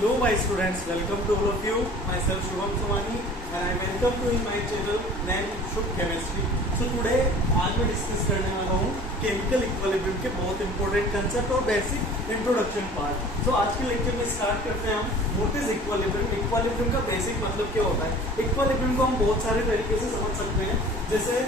Hello my students, welcome to all of you. Myself Shubham Somani and I welcome to in my channel named Shubh Chemistry. So today आज मैं discuss करने वाला हूँ chemical equilibrium के बहुत important concept और basic introduction part. So आज के लेक्चर में स्टार्ट करते हैं हम व्हाट इज इक्विलिब्रियम. इक्विलिब्रियम का बेसिक मतलब क्या होता है. इक्विलिब्रियम को हम बहुत सारे तरीके से समझ सकते हैं. जैसे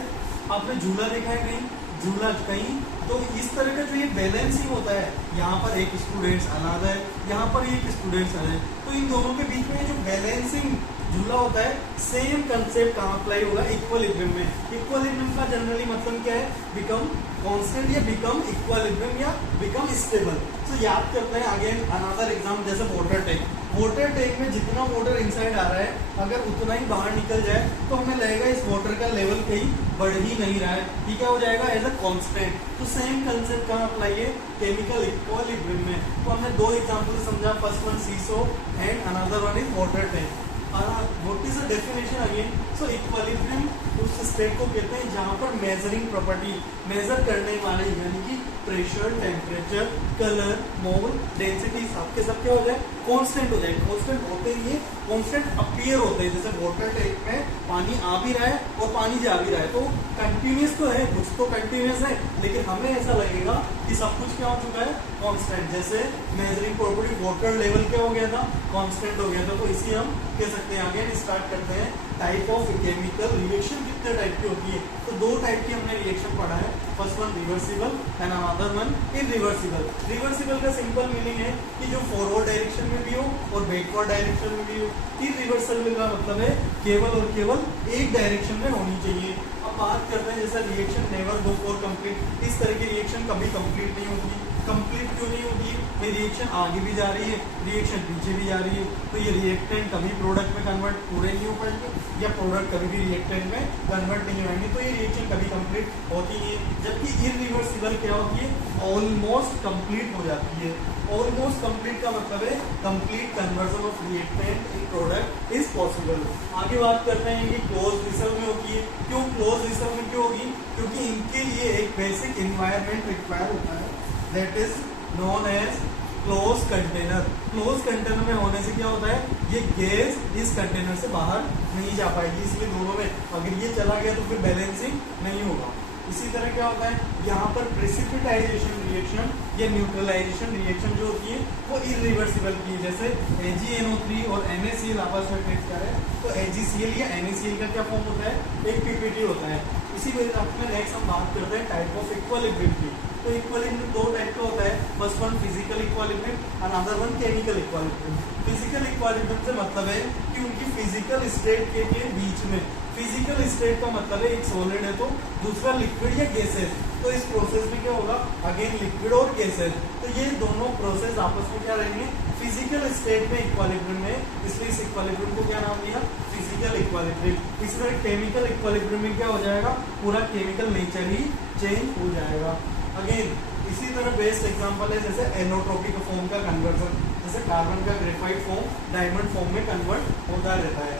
आपने झूला देखा है कहीं, झूला कहीं, तो इस तरह का जो ये बैलेंसिंग होता है, यहाँ पर एक स्टूडेंट्स अलग है, यहाँ पर एक स्टूडेंट्स अलग है, तो इन दोनों के बीच में जो बैलेंसिंग झूला होता है, सेम कंसेप्ट कहाँ अप्लाई होगा इक्विलिब्रियम में. इक्विलिब्रियम का जनरली मतलब क्या है, बिकम कांस्टेंट या बिकम इक्विलिब्रियम या बिकम स्टेबल. तो याद करते हैं अगेन अनदर एग्जाम, जैसे वाटर टैंक. वाटर टैंक में जितना वाटर इनसाइड आ रहा है, अगर उतना ही बाहर निकल जाए तो हमें लगेगा इस वाटर का लेवल कहीं बढ़ ही नहीं रहा है. ठीक है, हो जाएगा एज अ कांस्टेंट. तो सेम कंसेप्ट कहाँ अप्लाई है, केमिकल इक्विलिब्रियम में. तो हमने दो एग्जांपल समझा, first one seesaw and another one is water tank. What is the definition again. So equilibrium उस स्टेट को कहते हैं जहां पर मेजरिंग प्रॉपर्टी, मेजर करने वाले यानी कि प्रेशर, टेम्परेचर, कलर, मोल, डेंसिटी सबके सब क्या हो जाए, कांस्टेंट हो जाए. कांस्टेंट होते ही कांस्टेंट अपीयर होते हैं. जैसे वाटर टैंक में पानी आ भी रहा है और पानी जा भी रहा है, तो कंटिन्यूस तो है, कुछ तो कंटिन्यूस है, लेकिन हमें ऐसा लगेगा कि सब कुछ क्या हो चुका है, कांस्टेंट. जैसे मेजरिंग प्रॉपर्टी वाटर लेवल क्या हो गया था, कांस्टेंट हो गया था. तो इसी हम कह सकते हैं. आगे स्टार्ट करते हैं. टाइप ऑफ केमिकल रिएक्शन कितने टाइप की होती है, तो दो टाइप की हमने रिएक्शन पढ़ा है. First one reversible and another one irreversible. Reversible का सिंपल मीनिंग है कि जो फॉरवर्ड डायरेक्शन में भी हो और बैकवर्ड डायरेक्शन में भी हो. इरिवर्सिबल का मतलब है केवल और केवल एक डायरेक्शन में होनी चाहिए. अब बात करते हैं जैसे reaction never go for complete. इस तरह की रिएक्शन कभी कंप्लीट नहीं होगी. कंप्लीट क्यों नहीं होगी, ये रिएक्शन आगे भी जा रही है, रिएक्शन पीछे भी जा रही है, तो ये रिएक्टेंट कभी प्रोडक्ट में कन्वर्ट पूरे नहीं हो पाएंगे या प्रोडक्ट कभी भी रिएक्टेंट में कन्वर्ट नहीं होंगे, तो ये रिएक्शन कभी कंप्लीट होती नहीं है. जबकि इरिवर्सिबल क्या होती है, ऑलमोस्ट कंप्लीट हो जाती है. ऑलमोस्ट कंप्लीट का मतलब है complete conversion of reactant in product is possible. आगे बात करते हैं कि क्लोज रिसर्व में होती है. क्यों क्लोज रिसर्व में क्यों होगी, क्योंकि इनके लिए एक बेसिक एनवायरमेंट रिक्वायर होता है, that is known as close container. Close container में होने से क्या होता है, ये गैस इस कंटेनर से बाहर नहीं जा पाएगी. इसलिए दोनों में अगर ये चला गया तो फिर बैलेंसिंग नहीं होगा. इसी तरह क्या होता है, यहाँ पर प्रेसिपिटाइजेशन रिएक्शन या न्यूट्रलाइजेशन रिएक्शन जो होती है वो इरिवर्सिबल की है. जैसे AgNO3 और NaCl आपस में अटैक करें तो AgCl या NaCl का क्या फॉर्म होता है, एक पीपीटी होता है. इसी वजह से नेक्स्ट हम बात करते हैं टाइप ऑफ इक्विलिब्रियम की. तो इक्विलिब्रियम दो टाइप का होता है. First one physical equilibrium, another one chemical equilibrium. Physical equilibrium से मतलब है कि उनकी फिजिकल स्टेट के बीच में, फिजिकल स्टेट का मतलब है एक सॉलिड है तो दूसरा लिक्विड या गैसेस, तो इस प्रोसेस में क्या होगा, अगेन लिक्विड और गैसेस, तो ये दोनों प्रोसेस आपस में क्या रहेंगे, फिजिकल स्टेट में इक्विलिब्रियम में. इसलिए इस इक्विलिब्रियम को क्या नाम दिया, फिजिकल इक्विलिब्रियम. इसी तरह केमिकल इक्विलिब्रियम में क्या हो जाएगा, पूरा केमिकल नेचर ही चेंज हो जाएगा. अगेन इसी तरह बेस्ट एग्जांपल है जैसे एनोट्रोपिक फॉर्म का कन्वर्जन, जैसे कार्बन का ग्रेफाइट फॉर्म डायमंड फॉर्म में कन्वर्ट होता रहता है.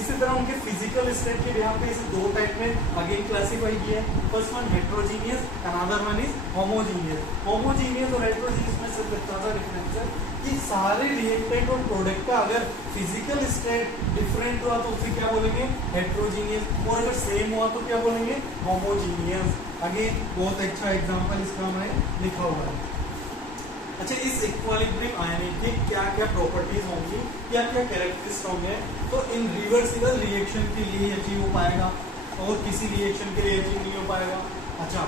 इसी तरह उनके फिजिकल स्टेट के यहाँ पे इसे दो टाइप में अगेन क्लासिफाई किया है. First one heterogeneous, another one is homogeneous. Homogeneous और हेट्रोजीनियस में सिर्फ इतना सा डिफरेंस है कि सारे रिएक्टेंट और प्रोडक्ट का अगर फिजिकल स्टेट डिफरेंट हुआ तो उसे क्या बोलेंगे, हेट्रोजीनियस, और अगर सेम हुआ तो क्या बोलेंगे, होमोजीनियस. अगेन बहुत अच्छा एग्जांपल इसका हमें लिखा हुआ है. अच्छा, इस इक्विलिब्रियम आने के क्या क्या प्रॉपर्टीज होंगी, क्या क्या कैरेक्टरिस्टिक्स होंगे, तो इन रिवर्सिबल रिएक्शन के लिए अचीव हो पाएगा और किसी रिएक्शन के लिए अचीव नहीं हो पाएगा. अच्छा,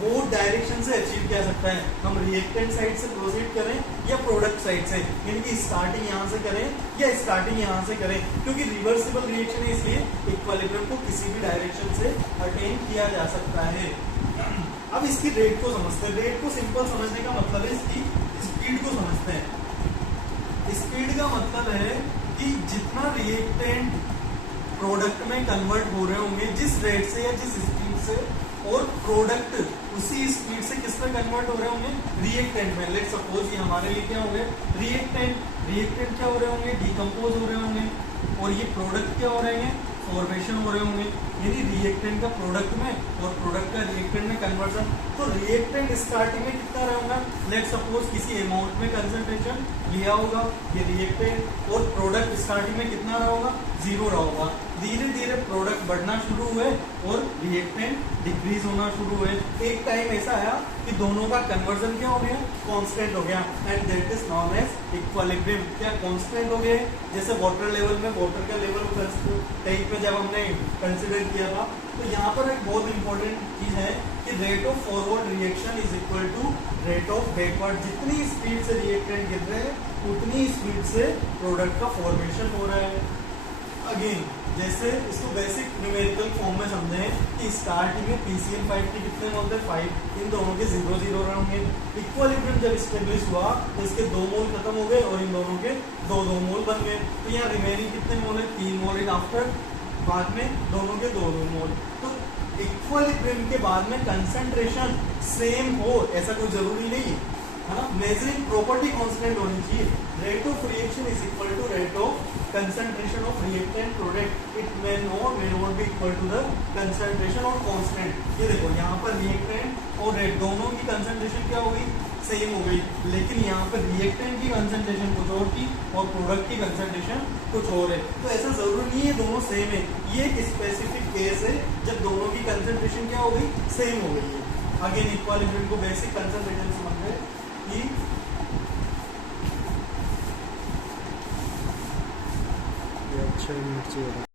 वो डायरेक्शन से अचीव किया सकता है, हम रिएक्टेंट साइड से प्रोसीड करें या प्रोडक्ट साइड से, यानी कि स्टार्टिंग यहाँ से करें या स्टार्टिंग यहाँ से करें, क्योंकि रिवर्सिबल रिएक्शन है इसलिए इक्विलिब्रियम को किसी भी डायरेक्शन से अटेन किया जा सकता है. अब इसकी रेट को समझते हैं. रेट को सिंपल समझने का मतलब है इसकी स्पीड को समझते हैं. स्पीड का मतलब है कि जितना रिएक्टेंट प्रोडक्ट में कन्वर्ट हो रहे होंगे जिस रेट से या जिस स्पीड से, और प्रोडक्ट उसी स्पीड से किस में कन्वर्ट हो रहे होंगे, रिएक्टेंट में. लेट्स सपोज ये हमारे लिए क्या होंगे, रिएक्टेंट. रिएक्टेंट क्या हो रहे होंगे, डिकम्पोज हो रहे होंगे, और ये प्रोडक्ट क्या हो रहे हैं, फॉर्मेशन हो रहे होंगे, यानी रिएक्टेंट का प्रोडक्ट में और प्रोडक्ट का रिएक्टेंट में कन्वर्जन। तो रिएक्टेंट स्टार्टिंग में कितना रहेगा, लेट सपोज किसी अमाउंट में कंसंट्रेशन लिया होगा ये रिएक्टेंट, और प्रोडक्ट स्टार्टिंग में कितना रहा होगा, 0 रहा होगा। धीरे धीरे प्रोडक्ट बढ़ना शुरू हुए और रिएक्टेंट डिक्रीज होना शुरू हुए। एक टाइम ऐसा आया कि दोनों का कन्वर्जन क्या हो गया, कांस्टेंट हो गया, and that is known as equilibrium. क्या कांस्टेंट हो गए, जैसे वाटर लेवल में वाटर का लेवल टैंक में जब हमने कंसिडर किया था। तो यहाँ पर एक बहुत इंपॉर्टेंट चीज है कि rate of forward reaction is equal to rate of backward. जितनी स्पीड से रिएक्टेंट गिर रहे हैं उतनी स्पीड से प्रोडक्ट का फॉर्मेशन हो रहा है। अगेन जैसे इसको बेसिक न्यूमेरिकल फॉर्म में समझें कि स्टार्टिंग में PCl5 के कितने मोल थे, 5, इन दोनों के 0 0 रहेंगे। इक्विलिब्रियम जब स्टेब्लिश हुआ तो इसके 2 मोल खत्म हो गए और इन दोनों के 2 मोल बन गए। तो यहाँ रिमेनिंग कितने मोल है, 3 मोल इन आफ्टर, बाद में दोनों के 2 मोल। तो इक्विलिब्रियम के बाद में कंसंट्रेशन सेम हो ऐसा कोई जरूरी नहीं है, है ना। मेजरिंग प्रॉपर्टी कांस्टेंट होनी चाहिए। Rate of reaction is equal to rate of concentration of reactant product. It may not be equal to the concentration of constant. ये देखो यहाँ पर रिएक्टेंट और रेट दोनों की कंसंट्रेशन क्या हो गई, सेम हो गई, लेकिन यहाँ पर रिएक्टेंट की कंसंट्रेशन कुछ और थी और प्रोडक्ट की कंसंट्रेशन कुछ और है। तो ऐसा जरूरी नहीं है दोनों सेम है, ये एक स्पेसिफिक केस है जब दोनों की कंसंट्रेशन क्या हो गई, सेम हो गई है। अगेन इक्विलिब्रियम को बेसिक कंसंट्रेशन समझ रहे कि अच्छा मिर्ची